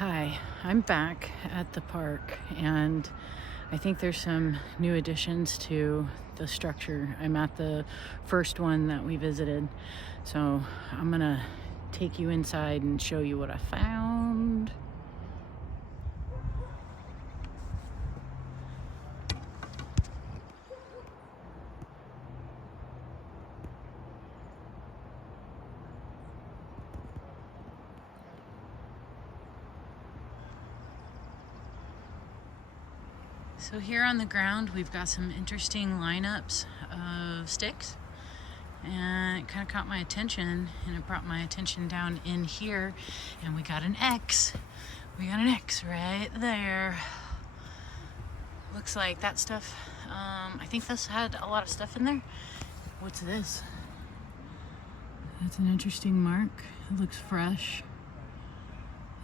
Hi, I'm back at the park and I think there's some new additions to the structure. I'm at the first one that we visited. So I'm gonna take you inside and show you what I found. So here on the ground, we've got some interesting lineups of sticks, and it kind of caught my attention, and it brought my attention down in here, and we got an X. We got an X right there. Looks like that stuff, I think this had a lot of stuff in there. What's this? That's an interesting mark. It looks fresh.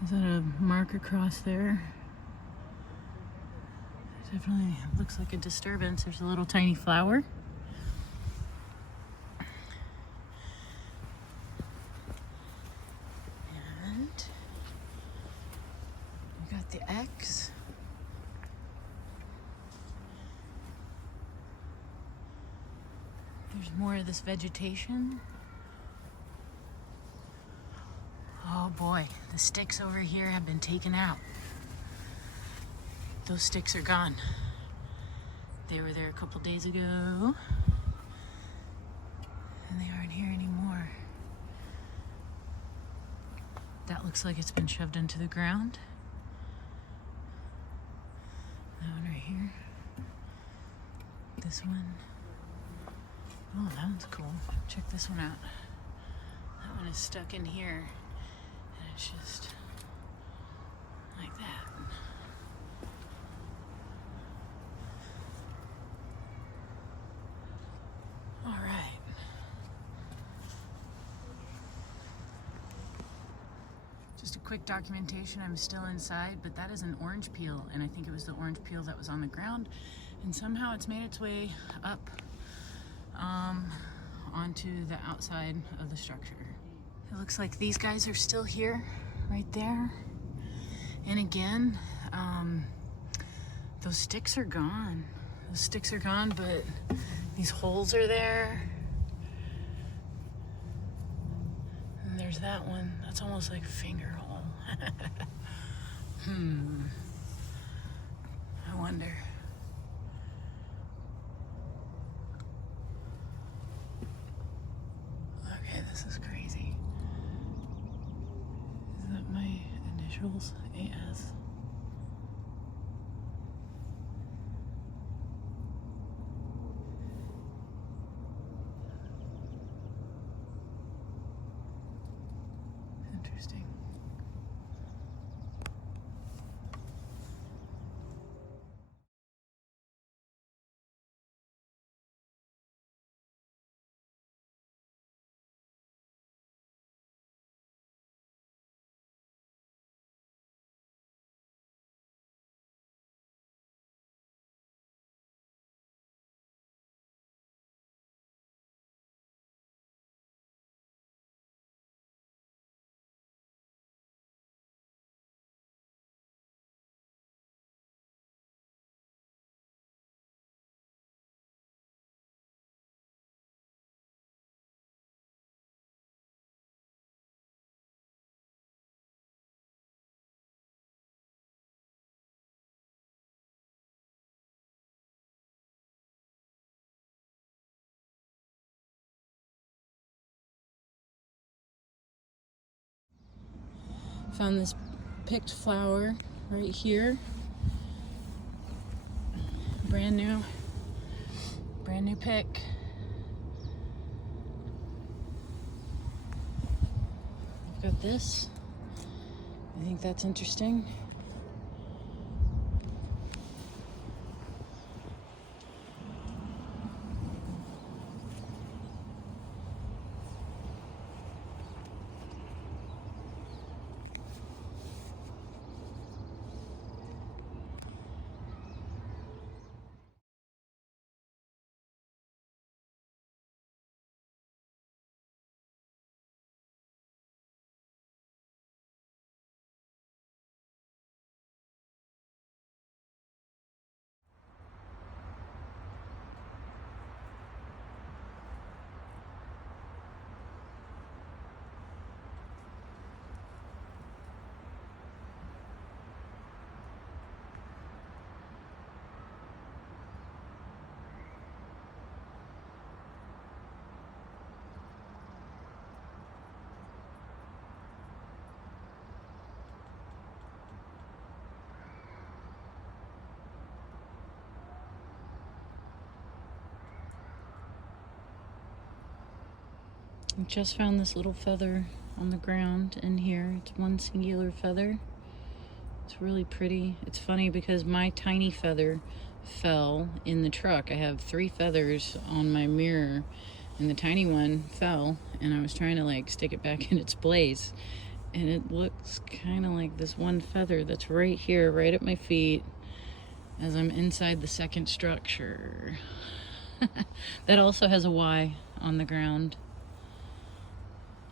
Is that a mark across there? Definitely looks like a disturbance. There's a little tiny flower. And we got the X. There's more of this vegetation. Oh boy, the sticks over here have been taken out. Those sticks are gone. They were there a couple days ago, and they aren't here anymore. That looks like it's been shoved into the ground. That one right here. This one. Oh, that one's cool. Check this one out. That one is stuck in here, and it's just like that. All right. Just a quick documentation, I'm still inside, but that is an orange peel, and I think it was the orange peel that was on the ground, and somehow it's made its way up onto the outside of the structure. It looks like these guys are still here, right there. And again, those sticks are gone. Those sticks are gone, but these holes are there. And there's that one. That's almost like a finger hole. I wonder. Okay, this is crazy. Is that my initials? AS. Interesting. Found this picked flower right here. Brand new pick. I've got this. I think that's interesting. I just found this little feather on the ground in here. It's one singular feather. It's really pretty. It's funny because my tiny feather fell in the truck. I have 3 feathers on my mirror, and the tiny one fell, and I was trying to like stick it back in its place, and it looks kind of like this one feather that's right here, right at my feet, as I'm inside the second structure. That also has a Y on the ground.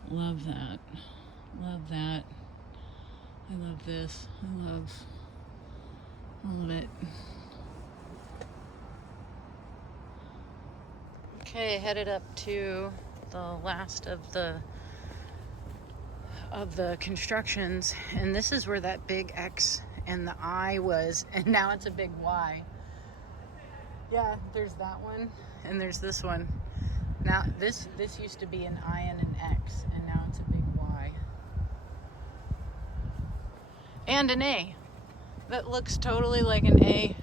Love that. Love that. I love this. I love all of it. Okay, headed up to the last of the constructions, and this is where that big X and the I was, and now it's a big Y. Yeah, there's that one, and there's this one. Now this used to be an I and an X, and now it's a big Y. And an A. That looks totally like an A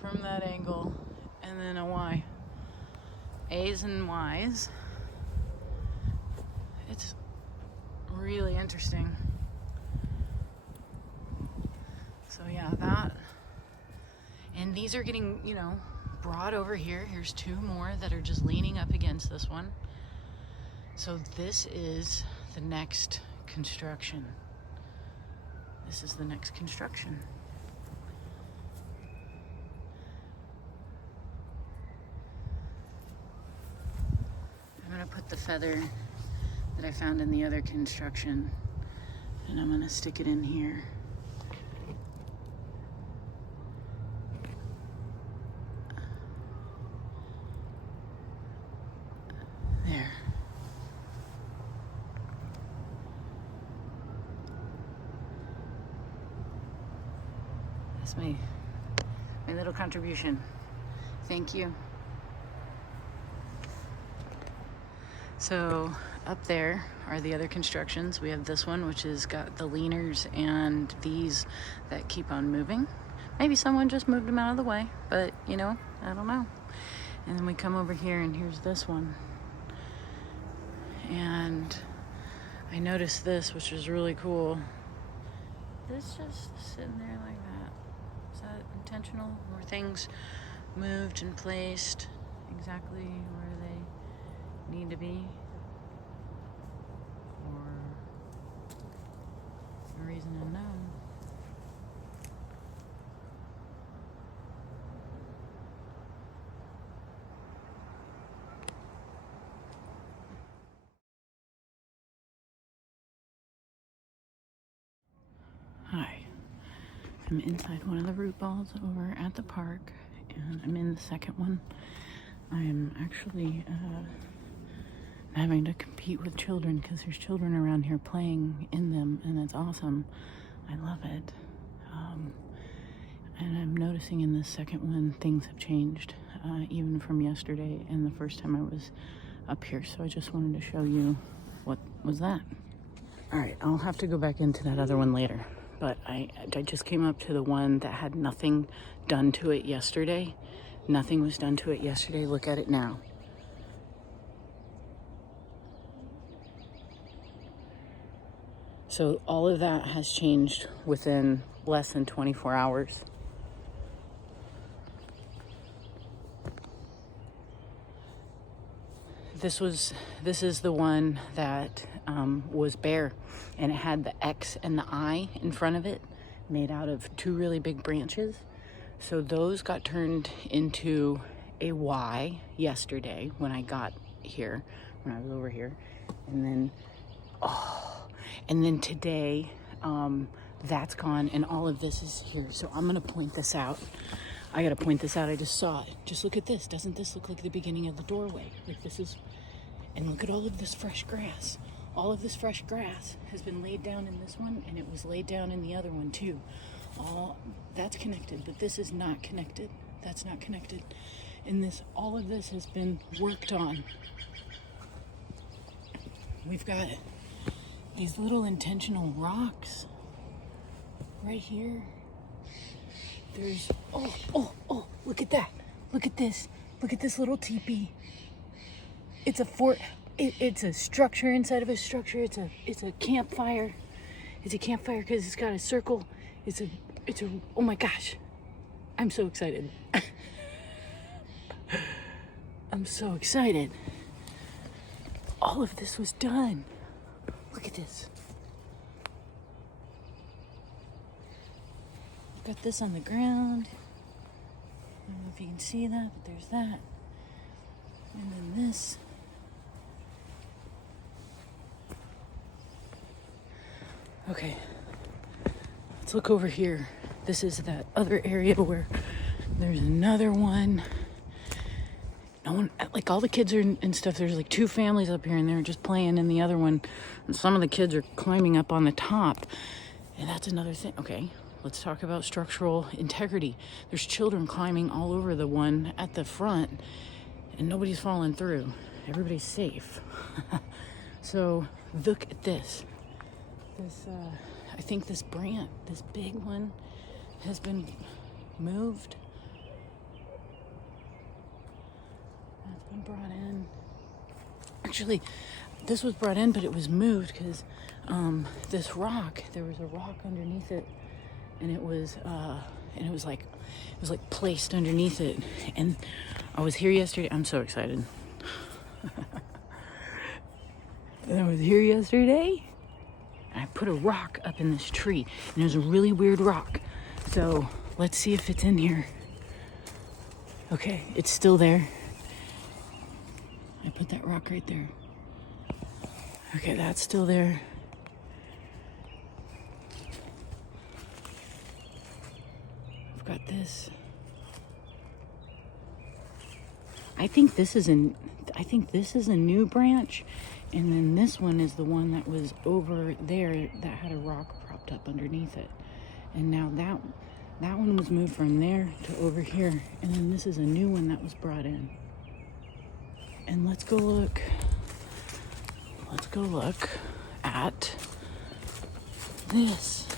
from that angle, and then a Y. A's and Y's. It's really interesting. So yeah, that. And these are getting, you know, brought over here. Here's 2 more that are just leaning up against this one. So this is the next construction. This is the next construction. I'm gonna put the feather that I found in the other construction, and I'm gonna stick it in here. There. That's my little contribution. Thank you. So up there are the other constructions. We have this one, which has got the leaners and these that keep on moving. Maybe someone just moved them out of the way, but you know, I don't know. And then we come over here, and here's this one. And I noticed this, which is really cool. This just sitting there like that. Is that intentional? Were things moved and placed exactly where they need to be? Or a reason unknown? Hi, I'm inside one of the root balls over at the park, and I'm in the second one. I'm actually having to compete with children because there's children around here playing in them, and it's awesome. I love it. And I'm noticing in this second one things have changed, even from yesterday and the first time I was up here. So I just wanted to show you what was that. All right, I'll have to go back into that other one later. But I just came up to the one that had nothing done to it yesterday. Nothing was done to it yesterday. Look at it now. So all of that has changed within less than 24 hours. This is the one that was bare, and it had the X and the I in front of it, made out of 2 really big branches. So those got turned into a Y yesterday when I got here, when I was over here, and then today that's gone, and all of this is here. So I'm gonna point this out. I gotta point this out. I just saw it. Just look at this. Doesn't this look like the beginning of the doorway? Like this is, and look at all of this fresh grass. All of this fresh grass has been laid down in this one, and it was laid down in the other one too. All that's connected, but this is not connected. That's not connected. And this, all of this has been worked on. We've got these little intentional rocks right here. There's, oh, look at that. Look at this. Look at this little teepee. It's a fort. It's a structure inside of a structure. It's a campfire. It's a campfire because it's got a circle. It's a oh my gosh. I'm so excited. I'm so excited. All of this was done. Look at this. Got this on the ground. I don't know if you can see that, but there's that. And then this. Okay, let's look over here. This is that other area where there's another one. No one, like all the kids are and stuff, there's like 2 families up here and they're just playing in the other one. And some of the kids are climbing up on the top. And that's another thing. Okay, let's talk about structural integrity. There's children climbing all over the one at the front and nobody's falling through. Everybody's safe. So look at this. I think this branch, this big one, has been moved. That's been brought in. Actually, this was brought in, but it was moved because this rock, there was a rock underneath it, and it was like placed underneath it. And I was here yesterday. I'm so excited. And I was here yesterday. I put a rock up in this tree, and it was a really weird rock. So let's see if it's in here. Okay, it's still there. I put that rock right there. Okay, that's still there. I've got this. I think this is a new branch. And then this one is the one that was over there that had a rock propped up underneath it. And now that one was moved from there to over here. And then this is a new one that was brought in. And let's go look at this.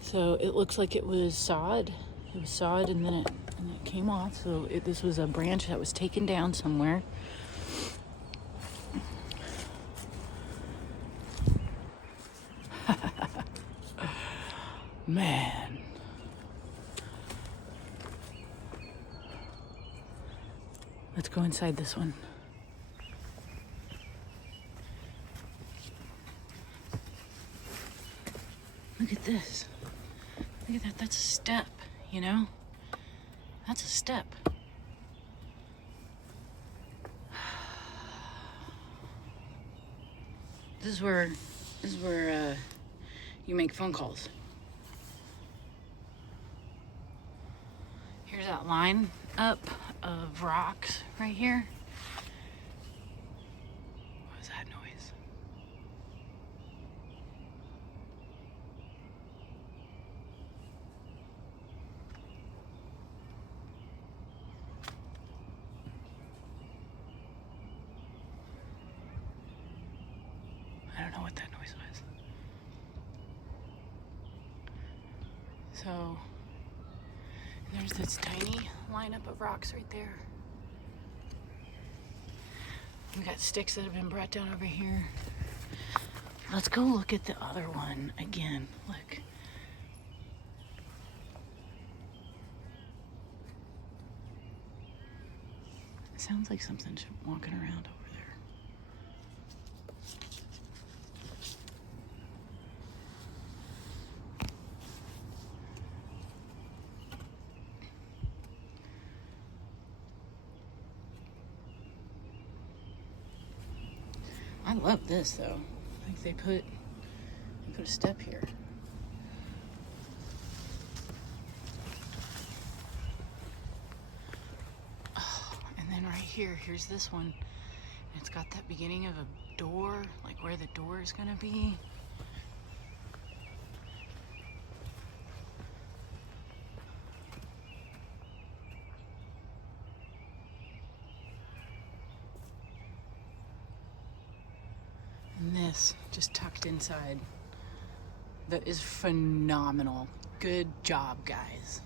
So it looks like it was sod. It was sod and then it came off. So this was a branch that was taken down somewhere. Man. Let's go inside this one. Look at this. Look at that. That's a step, you know? That's a step. This is where you make phone calls. Here's that line up of rocks right here. What was that noise? I don't know what that noise was. So there's this tiny lineup of rocks right there. We got sticks that have been brought down over here. Let's go look at the other one again. Look. It sounds like something's walking around over there. I love this though. Like they put a step here. Oh, and then right here, here's this one. And it's got that beginning of a door, like where the door is gonna be. And this just tucked inside. That is phenomenal. Good job, guys.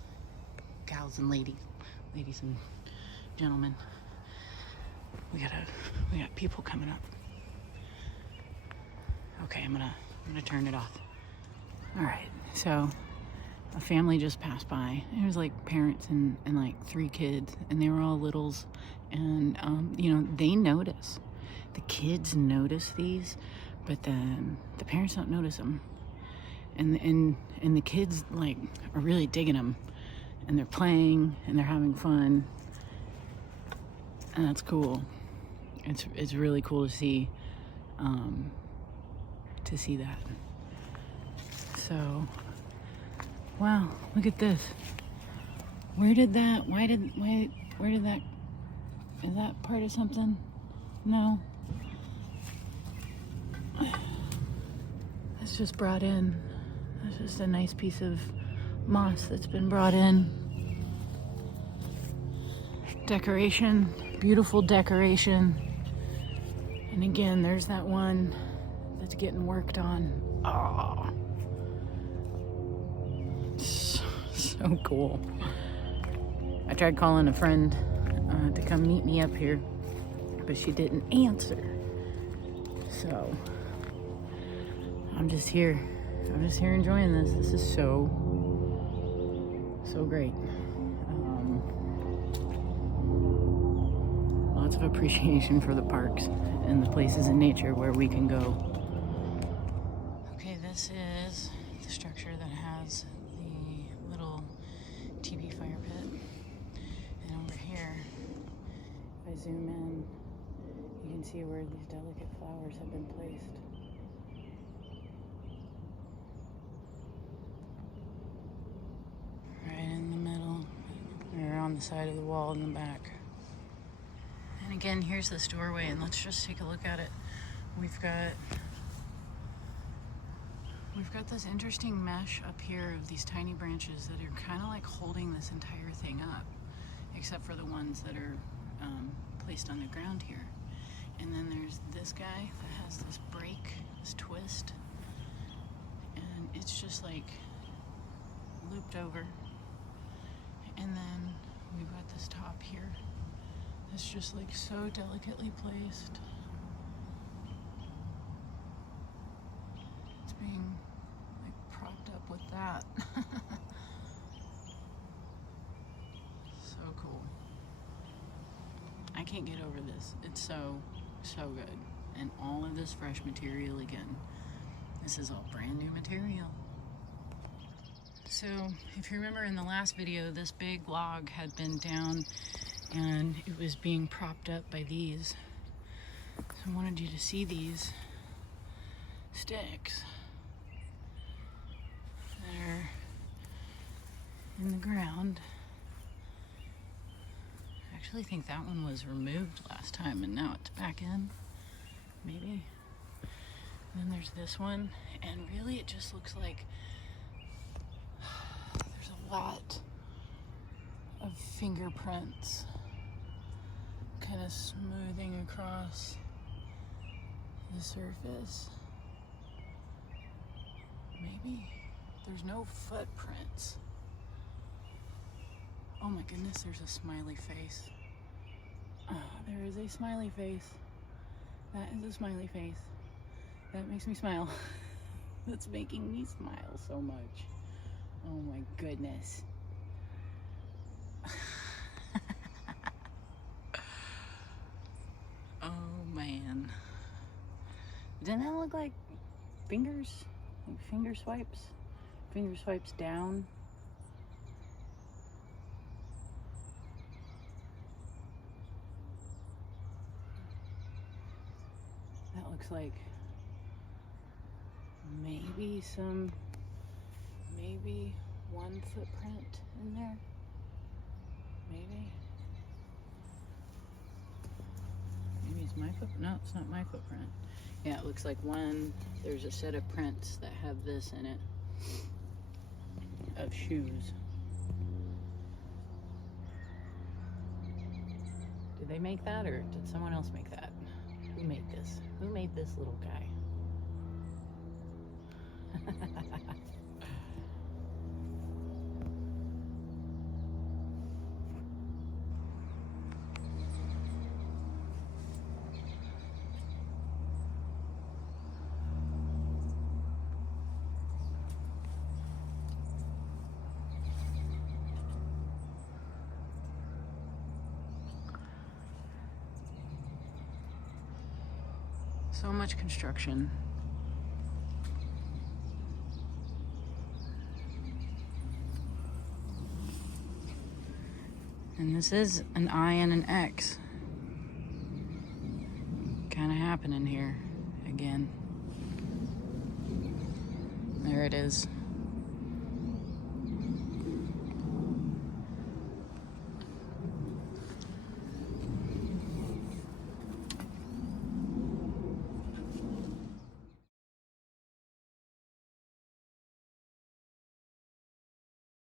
Gals and ladies and gentlemen. We got people coming up. Okay, I'm gonna turn it off. All right, so a family just passed by. It was like parents and like 3 kids, and they were all littles. And you know, they notice. The kids notice these, but then the parents don't notice them. And the kids like are really digging them, and they're playing and they're having fun, and that's cool. It's really cool to see that. So, wow, look at this. Where did that? Where did that? Is that part of something? No. It's just brought in. It's just a nice piece of moss that's been brought in. Decoration, beautiful decoration. And again, there's that one that's getting worked on. Oh, so cool. I tried calling a friend to come meet me up here, but she didn't answer. So I'm just here enjoying this. This is so great. Lots of appreciation for the parks and the places in nature where we can go. Okay, this is the structure that has the little teepee fire pit. And over here, if I zoom in, you can see where these delicate flowers have been placed. Right in the middle, or on the side of the wall in the back. And again, here's this doorway, and let's just take a look at it. We've got this interesting mesh up here of these tiny branches that are kind of like holding this entire thing up, except for the ones that are placed on the ground here. And then there's this guy that has this break, this twist, and it's just like looped over. And then we've got this top here. It's just like so delicately placed. It's being like propped up with that. So cool. I can't get over this. It's so good. And all of this fresh material again. This is all brand new material. So if you remember in the last video, this big log had been down and it was being propped up by these. So I wanted you to see these sticks that are in the ground. I actually think that one was removed last time and now it's back in, maybe. And then there's this one, and really it just looks like there's a lot of fingerprints kind of smoothing across the surface. Maybe there's no footprints. Oh my goodness, there's a smiley face. Oh, there is a smiley face. That is a smiley face. That makes me smile. That's making me smile so much. Oh my goodness. Oh man. Doesn't that look like fingers? Like finger swipes? Finger swipes down. That looks like maybe one footprint in there. Maybe it's my footprint. No, it's not my footprint. Yeah, it looks like there's a set of prints that have this in it, of shoes. Did they make that, or did someone else make that? Who made this? Who made this little guy? So much construction. And this is an I and an X. Kind of happening here again. There it is.